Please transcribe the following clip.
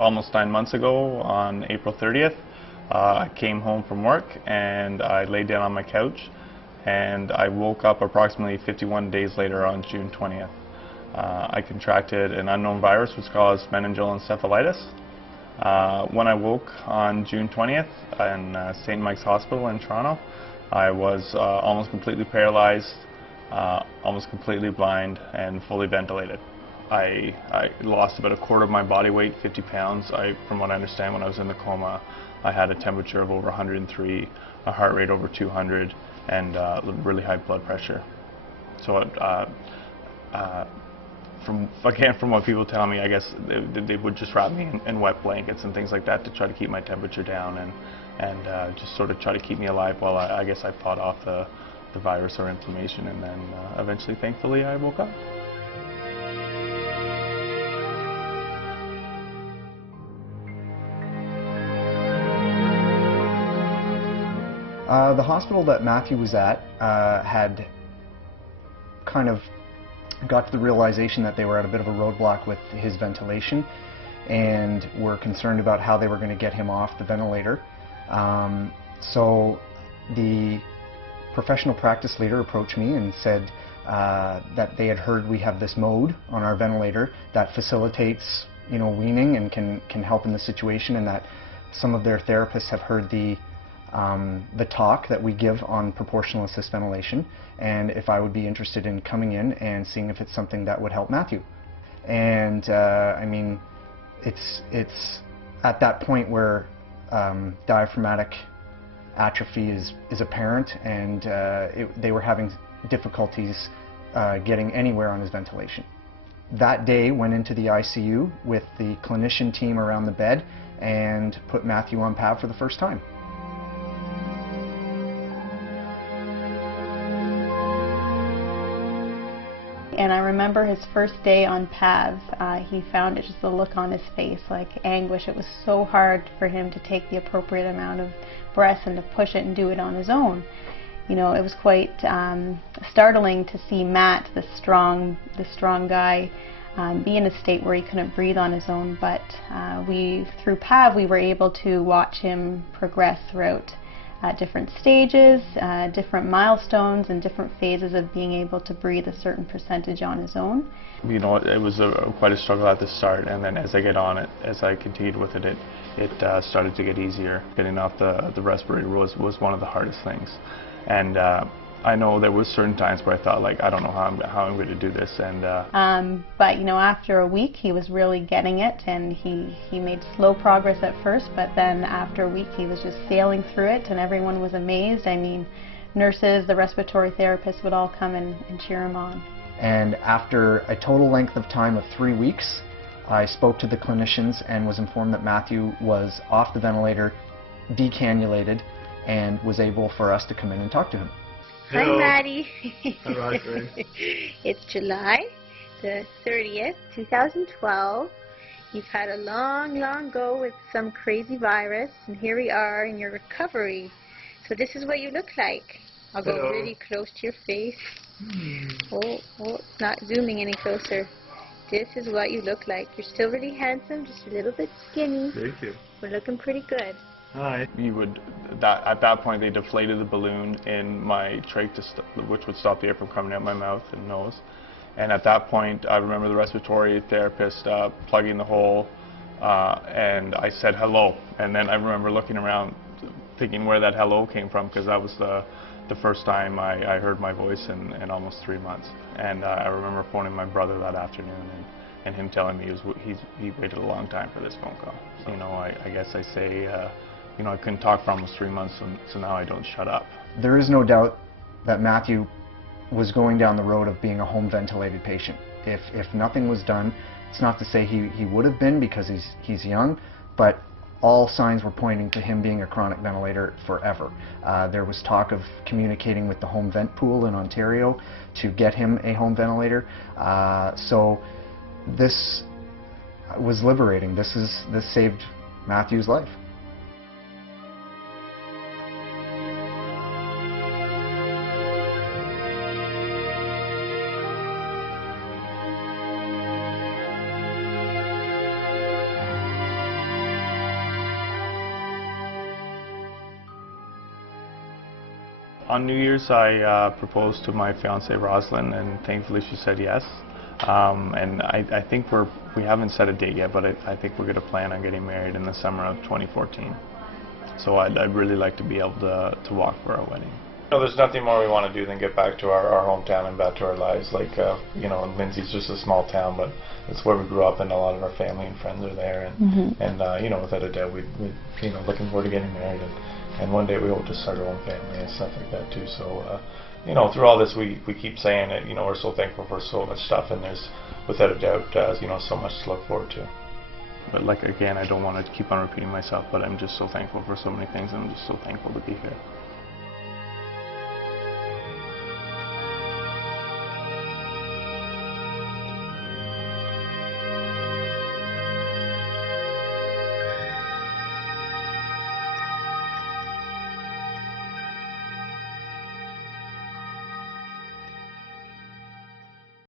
almost 9 months ago on April 30th. I came home from work and I laid down on my couch and I woke up approximately 51 days later on June 20th. I contracted an unknown virus which caused meningeal encephalitis. When I woke on June 20th in St. Mike's Hospital in Toronto, I was almost completely paralyzed, almost completely blind, and fully ventilated. I lost about a quarter of my body weight, 50 pounds. From what I understand, when I was in the coma, I had a temperature of over 103, a heart rate over 200, and really high blood pressure. So from what people tell me, I guess they would just wrap me in wet blankets and things like that to try to keep my temperature down and just sort of try to keep me alive while I guess I fought off the virus or inflammation, and then eventually, thankfully, I woke up. The hospital that Matthew was at had kind of got to the realization that they were at a bit of a roadblock with his ventilation and were concerned about how they were going to get him off the ventilator. So the professional practice leader approached me and said that they had heard we have this mode on our ventilator that facilitates, weaning and can help in the situation, and that some of their therapists have heard the talk that we give on proportional assist ventilation, and if I would be interested in coming in and seeing if it's something that would help Matthew. And I mean, it's at that point where diaphragmatic atrophy is apparent, and they were having difficulties getting anywhere on his ventilation. That day went into the ICU with the clinician team around the bed and put Matthew on PAV for the first time. And I remember his first day on PAV, he found it just the look on his face, like anguish. It was so hard for him to take the appropriate amount of breaths and to push it and do it on his own. It was quite startling to see Matt, the strong guy, be in a state where he couldn't breathe on his own. But through PAV, we were able to watch him progress throughout different stages, different milestones, and different phases of being able to breathe a certain percentage on his own. It was quite a struggle at the start, and then as I continued with it, it started to get easier. Getting off the respirator was one of the hardest things, and I know there was certain times where I thought, like, I don't know how I'm going to do this, and but after a week he was really getting it, and he made slow progress at first, but then after a week he was just sailing through it, and everyone was amazed. I mean, nurses, the respiratory therapists would all come and cheer him on. And after a total length of time of 3 weeks, I spoke to the clinicians and was informed that Matthew was off the ventilator, decannulated, and was able for us to come in and talk to him. Hello. Hi, Maddie. Hi, Roger. It's July the 30th, 2012. You've had a long go with some crazy virus, and here we are in your recovery. So this is what you look like. I'll go really close to your face. Oh, it's not zooming any closer. This is what you look like. You're still really handsome, just a little bit skinny. Thank you. We're looking pretty good. Hi. At that point, they deflated the balloon in my trach, which would stop the air from coming out my mouth and nose. And at that point, I remember the respiratory therapist plugging the hole, and I said hello. And then I remember looking around, thinking where that hello came from, because that was the first time I heard my voice in almost 3 months. And I remember phoning my brother that afternoon, and him telling me he waited a long time for this phone call. So, I guess I say, I couldn't talk for almost 3 months, so now I don't shut up. There is no doubt that Matthew was going down the road of being a home ventilated patient. If nothing was done, it's not to say he would have been, because he's young, but all signs were pointing to him being a chronic ventilator forever. There was talk of communicating with the home vent pool in Ontario to get him a home ventilator. So this was liberating. This saved Matthew's life. On New Year's, I proposed to my fiancée Rosalind, and thankfully she said yes. And I think we haven't set a date yet, but I think we're going to plan on getting married in the summer of 2014. So I'd really like to be able to walk for our wedding. You know, there's nothing more we want to do than get back to our hometown and back to our lives. Like, you know, Lindsay's just a small town, but it's where we grew up, and a lot of our family and friends are there. And you know, without a doubt, we you know, looking forward to getting married, and one day we hope to start our own family and stuff like that too. So, you know, through all this, we keep saying it. You know, we're so thankful for so much stuff, and there's, without a doubt, you know, so much to look forward to. But like, again, I don't want to keep on repeating myself, but I'm just so thankful for so many things, and I'm just so thankful to be here.